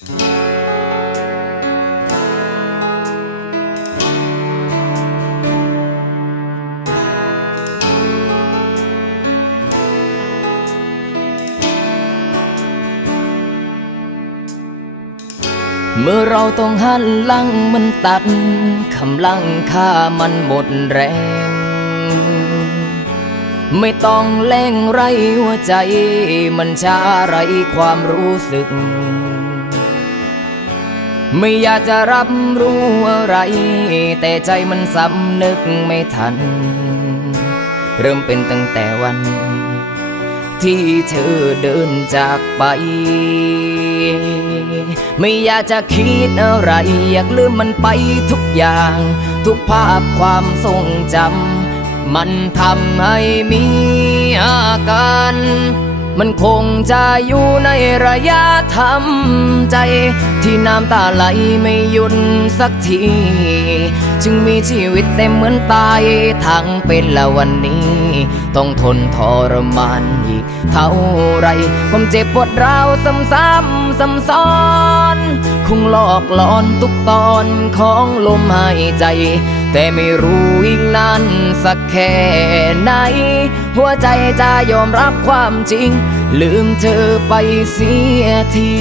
เมื่อเราต้องหันหลังมันตัดคำลังค่ามันหมดแรง ไม่ต้องแล่งไรหัวใจ มันช้าไรความรู้สึก ไม่อยากจะรับรู้อะไร แต่ใจมันสำนึกไม่ทัน เริ่มเป็นตั้งแต่วัน ที่เธอเดินจากไป ไม่อยากจะคิดอะไร อยากลืมมันไปทุกอย่าง ทุกภาพความทรงจำมันทำให้มีอาการ มันคงจะอยู่ในระยะทำใจ ที่น้ำตาไหลไม่หยุดสักที จึงมีชีวิตเต็มเหมือนตายทั้งเป็นละวันนี้ ต้องทนทรมานอีกเท่าไรความเจ็บปวดร้าวซ้ำซ้ำซ้ำซ้อน คงหลอกหลอนทุกตอนของลมหายใจ แต่ไม่รู้อีกนานสักแค่ไหน หัวใจจะยอมรับความจริง ลืมเธอไปเสียที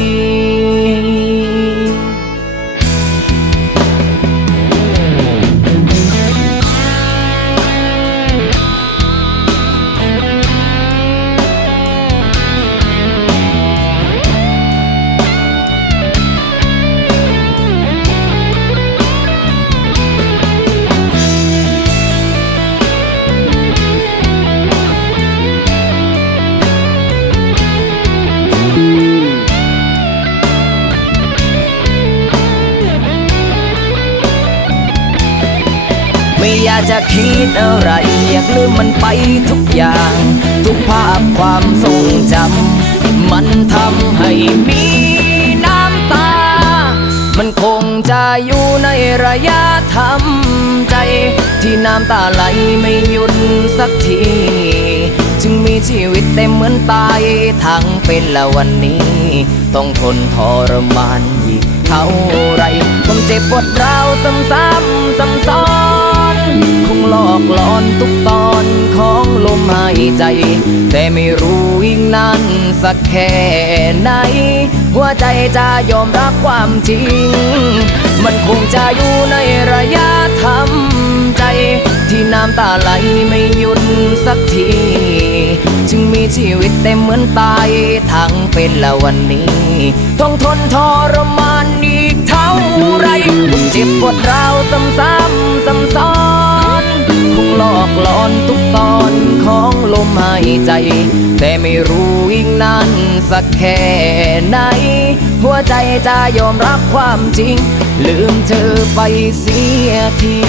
ไม่อยากจะคิดอะไรอยากลืมมันไปทุกอย่าง ทุกภาพความทรงจำมันทำให้มีน้ำตา มันคงจะอยู่ในระยะทำใจ ที่น้ำตาไหลไม่หยุดสักที จึงมีชีวิตเต็มเหมือนตายทั้งเป็นละวันนี้ ต้องทนทรมานอีกเท่าไรความเจ็บปวดร้าวซ้ำซ้ำซ้ำซ้อน คงหลอกหลอนทุกตอนของลมหายใจ แต่ไม่รู้อีกนานสักแค่ไหน หัวใจจะยอมรับความจริง มันคงจะอยู่ในระยะทำใจ ที่น้ำตาไหลไม่หยุดสักทีจึงมีชีวิตเต็มเหมือนตายทั้งเป็นละวันนี้ ต้องทนทรมานอีกเท่าไรเจ็บปวดร้าวซ้ำซ้ำซ้ำซ้ หลอกหลอนทุกตอนของลมหายใจ แต่ไม่รู้อีกนานสักแค่ไหน หัวใจจะยอมรับความจริง ลืมเธอไปเสียที